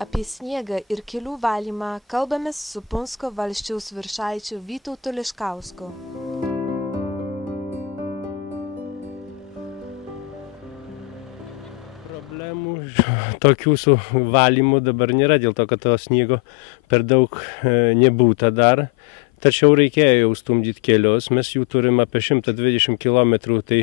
Apie sniegą ir kelių valymą kalbamės su Punsko valsčiaus viršaičiu Vytautu Liškausku. Problemų tokių su valymu dabar nėra, dėl to, kad to sniego per daug nebūta dar. Tačiau reikėjo jau stumdyti kelius, mes jų turim apie 120 km, tai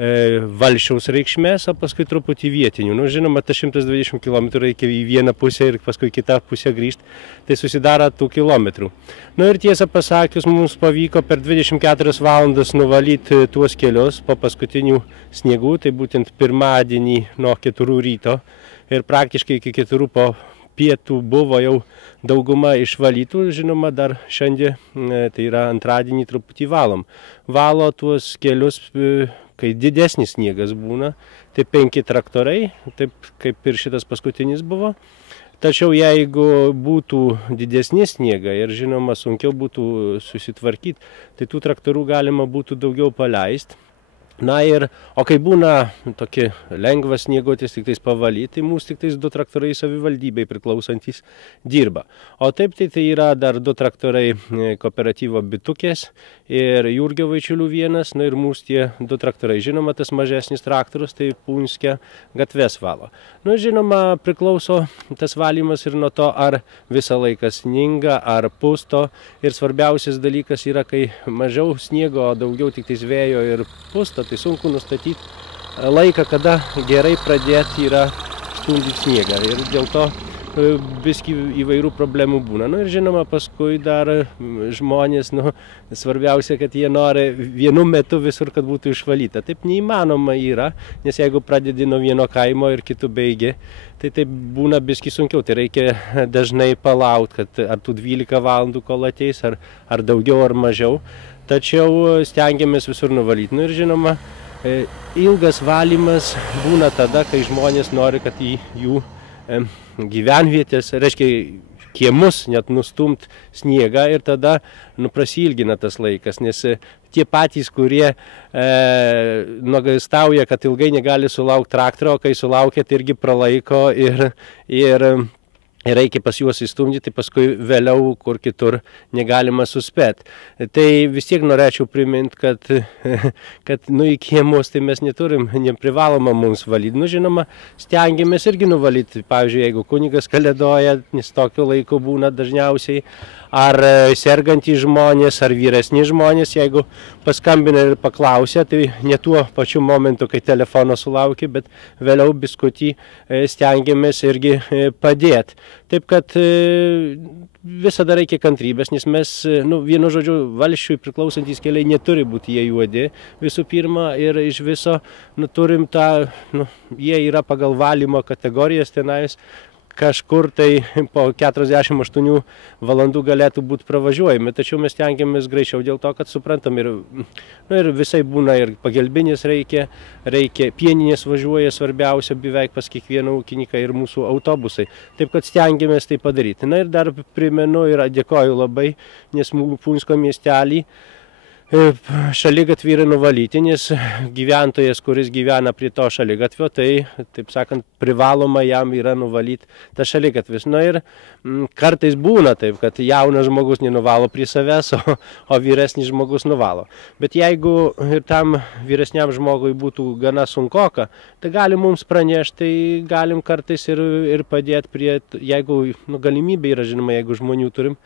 valsčiaus reikšmės, o paskui truputį vietinių. Nu, žinoma, tas 120 km reikia į vieną pusę ir paskui kitą pusę grįžti, tai susidaro tų kilometrų. Nu ir tiesą pasakius, mums pavyko per 24 valandas nuvalyti tuos kelius po paskutinių sniegų, tai būtent pirmadienį nuo 4 ryto ir praktiškai iki 4 po pietų buvo jau dauguma išvalytų, žinoma, dar šiandien, tai yra antradienį truputį valom. Valo tuos kelius, kai didesnis sniegas būna, tai 5 traktorai, taip kaip ir šitas paskutinis buvo. Tačiau jeigu būtų didesni sniegai ir, žinoma, sunkiau būtų susitvarkyti, tai tų traktorų galima būtų daugiau paleisti. Na ir, o kai būna tokie lengvas sniegotis, tik tais pavalyti, tai mūsų tik tais 2 traktorai savivaldybei priklausantis dirba. O taip tai yra dar 2 traktorai kooperatyvo Bitukės ir Jurgio Vaičiulių vienas, na ir mūsų tie 2 traktorai. Žinoma, tas mažesnis traktorius, tai Punske gatves valo. Nu, žinoma, priklauso tas valymas ir nuo to, ar visą laiką sninga, ar pusto. Ir svarbiausias dalykas yra, kai mažiau sniego, o daugiau tik tais vėjo ir pusto, tai sunku nustatyti laiką, kada gerai pradėti yra stumdyti sniegą. Ir dėl to biskį įvairių problemų būna. Nu ir žinoma, paskui dar žmonės, svarbiausia, kad jie nori vienu metu visur, kad būtų išvalyta. Taip neįmanoma yra, nes jeigu pradedi nuo vieno kaimo ir kitų baigi, tai taip būna biskį sunkiau. Tai reikia dažnai palaukti, kad ar tų 12 valandų kol ateis, ar daugiau, ar mažiau. Tačiau stengiamės visur nuvalyti. Nu ir žinoma, ilgas valymas būna tada, kai žmonės nori, kad į jų gyvenvietės, reiškia kiemus net nustumt sniegą ir tada prasilgina tas laikas, nes tie patys, kurie nuogąstauja, kad ilgai negali sulaukti traktoro, kai sulaukia, tai irgi pralaiko ir reikia pas juos įstumdyti, tai paskui vėliau kur kitur negalima suspėti. Tai vis tiek norėčiau priminti, kad į kiemus tai mes neturim, neprivaloma mums valyti. Nu, žinoma, stengiamės irgi nuvalyti. Pavyzdžiui, jeigu kunigas kalėdoja, nes tokiu laiku būna dažniausiai, ar sergantys žmonės, ar vyresni žmonės, jeigu paskambina ir paklausia, tai ne tuo pačiu momentu, kai telefono sulaukia, bet vėliau biskutį stengiamės irgi padėti. Taip kad visada reikia kantrybės, nes mes, vienu žodžiu, valsčiui priklausantys keliai neturi būti jie juodi visų pirma ir iš viso turim tą, jie yra pagal valymo kategorijas tenais. Kažkur tai po 48 valandų galėtų būti pravažiuojami, tačiau mes tengiamės greičiau dėl to, kad suprantam ir visai būna ir pagelbinės reikia, pieninės važiuoja svarbiausia beveik pas kiekvieną ūkininką ir mūsų autobusai. Taip kad stengiamės tai padaryti. Na ir dar primenu ir dėkoju labai, nes Punsko miestelį šaligatvį yra nuvalyti, nes gyventojas, kuris gyvena prie to šaligatvio, tai, taip sakant, privaloma jam yra nuvalyti tą šaligatvis. Na ir kartais būna taip, kad jaunas žmogus nenuvalo prie savęs, o vyresnis žmogus nuvalo. Bet jeigu ir tam vyresniam žmogui būtų gana sunkoka, tai galim mums pranešti, tai galim kartais ir padėti prie, jeigu galimybė yra, žinoma, jeigu žmonių turim,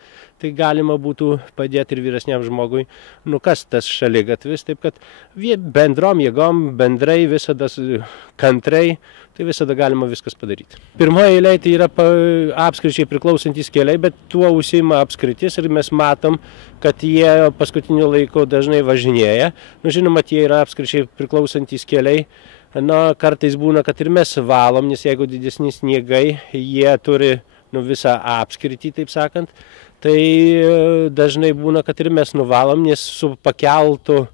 tai galima būtų padėti ir vyresniam žmogui kas tas šaligatvis, taip kad bendrom jėgom, bendrai, visada kantrai, tai visada galima viskas padaryti. Pirmoje eilėje tai yra apskričiai priklausantys keliai, bet tuo užsiima apskritis ir mes matom, kad jie paskutiniu laiku dažnai važinėja. Žinoma, tie yra apskričiai priklausantys keliai. Kartais būna, kad ir mes valom, nes jeigu didesni sniegai, jie turi visą apskritį, taip sakant, tai dažnai būna, kad ir mes nuvalom, nes su pakeltu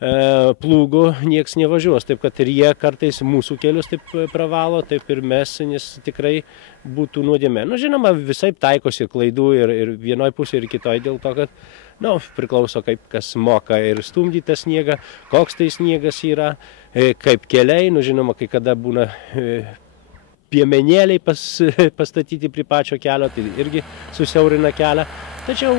plūgu nieks nevažiuos. Taip kad ir jie kartais mūsų kelius taip pravalo, taip ir mes, nes tikrai būtų nuodėmė. Žinoma, visai taikosi klaidų ir vienoj pusėje, ir kitoj, dėl to, kad priklauso kaip kas moka ir stumdyti tą sniegą, koks tai sniegas yra, kaip keliai, žinoma, kai kada būna piemenėliai pastatyti prie pačio kelio, tai irgi susiaurina kelią. Tačiau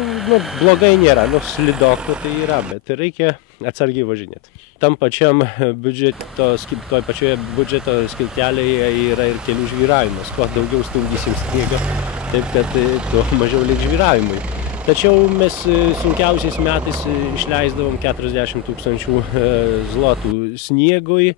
blogai nėra, slidokų tai yra, bet reikia atsargiai važinėti. Tam pačiam toj pačioje biudžeto skiltelėje yra ir kelių žvyravimas. Kuo daugiau stumdysim sniegą, taip kad tuo mažiau liks žvyravimui. Tačiau mes sunkiausiais metais išleisdavom 40 000 zlotų sniegui.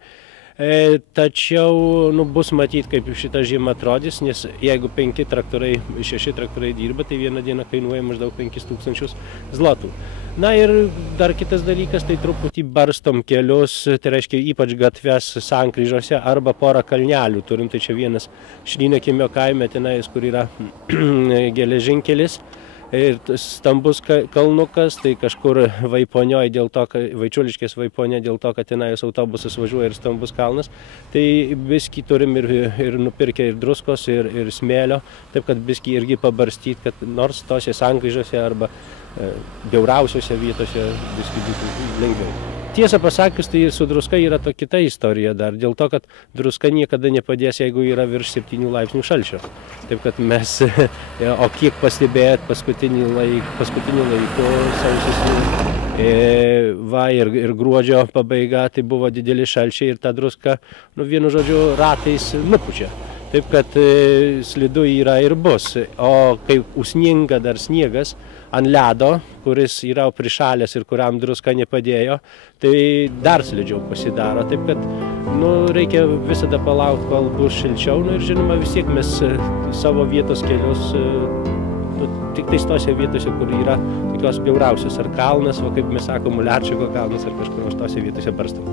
Tačiau bus matyti, kaip šita žiema atrodys, nes jeigu 6 traktorai dirba, tai vieną dieną kainuoja maždaug 5000 zlotų. Na ir dar kitas dalykas, tai truputį barstom kelius, tai reiškia ypač gatves sankryžose arba porą kalnelių turim, tai čia vienas Šlynakimio kaime tenais, kur yra geležinkelis. Ir stambus kalnukas, tai kažkur Vaiponioj, Vaičiuliškės Vaiponė, dėl to, kad tenais autobusas važiuoja ir stambus kalnas. Tai biskį turim ir nupirkę ir druskos, ir smėlio, taip kad biskį irgi pabarstyti, kad nors tose sankryžose arba bjauriausiose vietose biskį būtų lengviau. Tiesą pasakius, tai su druska yra kita istorija dar, dėl to, kad druska niekada nepadės, jeigu yra virš 7 laipsnių šalčio. Taip kad mes, o kiek pastebėjot paskutiniu laiku, sausis ir gruodžio pabaiga, tai buvo dideli šalčiai ir ta druska, vienu žodžiu, ratais nupučia. Taip kad slidu yra ir bus, o kai užsninga dar sniegas ant ledo, kuris yra prišalęs ir kuriam druska nepadėjo, tai dar slidžiau pasidaro. Taip kad reikia visada palaukti, kol bus šilčiau. Ir žinoma, vis tiek mes savo vietos kelius, tik tais tose vietose, kur yra tokios bjauriausios, ar kalnas, kaip mes sakom, Muliarčiko kalnas, ar kažkur tose vietose barstam.